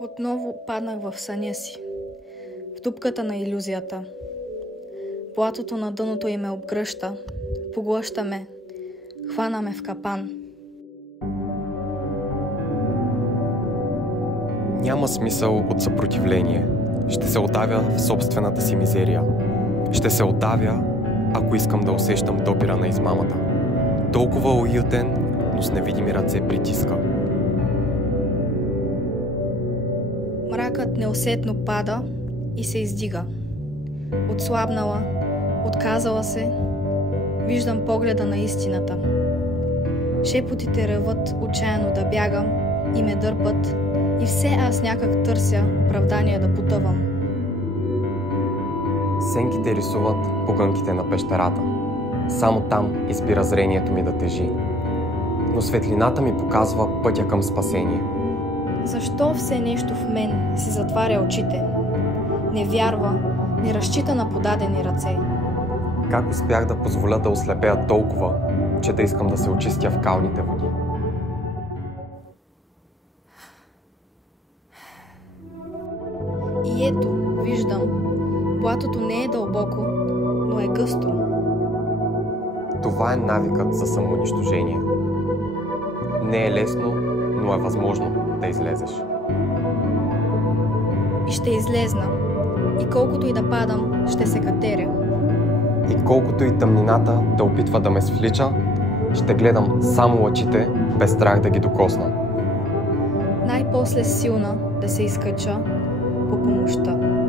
Отново паднах в съня си, в дупката на илюзията. Блатото на дъното й ме обгръща, поглъща ме, хвана ме в капан. Няма смисъл от съпротивление. Ще се отдавя в собствената си мизерия. Ще се отдавя, ако искам да усещам допира на измамата. Толкова уютен, но с невидими ръце притиска. Мракът неусетно пада и се издига. Отслабнала, отказала се, виждам погледа на истината. Шепотите реват отчаяно да бягам и ме дърпат, и все аз някак търся оправдание да потъвам. Сенките рисуват погънките на пещерата. Само там избира зрението ми да тежи. Но светлината ми показва пътя към спасение. Защо все нещо в мен си затваря очите? Не вярва, не разчита на подадени ръце. Как успях да позволя да ослепея толкова, че да искам да се очистя в калните води? И ето, виждам, блатото не е дълбоко, но е гъсто. Това е навикът за самоунищожение. Не е лесно, но е възможно да излезеш. И ще излезна. И колкото и да падам, ще се катеря. И колкото и тъмнината да опитва да ме свлича, ще гледам само лъчите, без страх да ги докосна. Най-после силна да се изкача по помощта.